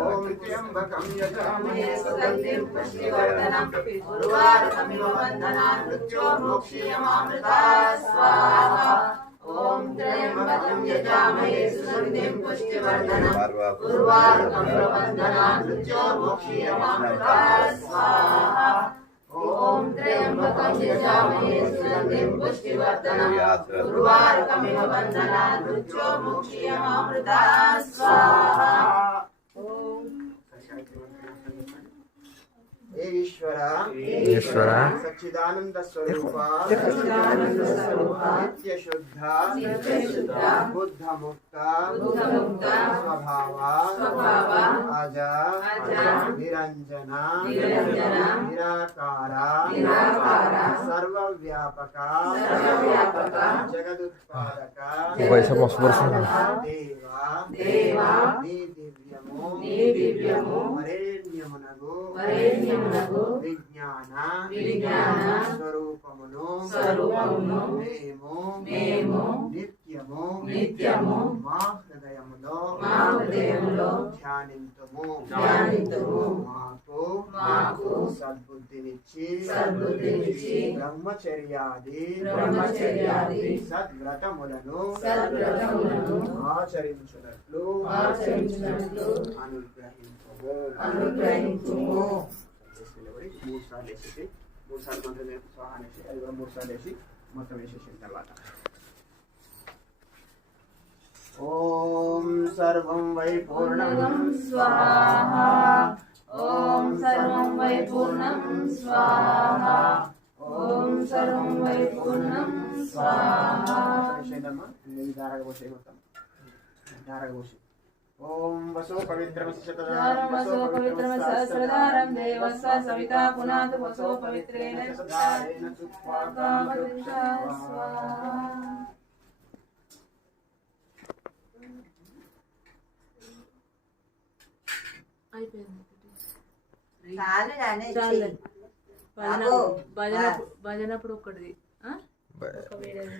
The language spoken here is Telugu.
ఓం త్ర్యంబకం యజామహే సుగంధిం పుష్టివర్ధనం ఉర్వారుకమివ బంధనాన్ మృత్యోర్ముక్షీయమామృతా స్వాహా ఓం త్ర్యంబకం యజామహే సుగంధిం పుష్టివర్ధనం ఉర్వారుకమివ బంధనాన్ మృత్యోర్ముక్షీయమామృతా స్వాహా ఓం త్ర్యంబకం యజామహే సుగంధిం పుష్టివర్ధనం ఉర్వారుకమివ బంధనాన్ మృత్యోర్ముక్షీయమామృతా స్వాహా ఈశ్వర సచ్చిదానంద స్వరూప నిత్య శుద్ధ బుద్ధ ముక్త స్వభావ అజ నిరంజన నిరాకార సర్వవ్యాపక జగదుత్పాదక దేవ నీ దివ్యము వరేణ్యమునగు విజ్ఞాన స్వరూపమును మేము నిత్యము మా హృదయములో ధ్యానింతుము మాకు సద్బుద్ధినిచ్చి బ్రహ్మచర్యాది సద్వ్రతములను ఆచరించునట్లు అనుగ్రహించుము. 3 సార్లు వేసేసి 3 సార్లు మంత్రం స్వాహా అనేసి అది కూడా 3 సార్లు వేసి మొత్తం వేసేసిన తర్వాత ఓం సర్వం వై పూర్ణం స్వాహా ఓం సర్వం వై పూర్ణం స్వాహా ఓం సర్వం వై పూర్ణం స్వాహా దారగపోసే మొత్తం దారగపోసి ఓం వసో పవిత్రమస్య వసో పవిత్రమస్సహస్రధారం దేవస్య సవితా పునాతు వసో పవిత్రేణ సదారేణ భజనప్పుడు ఒక్కటిది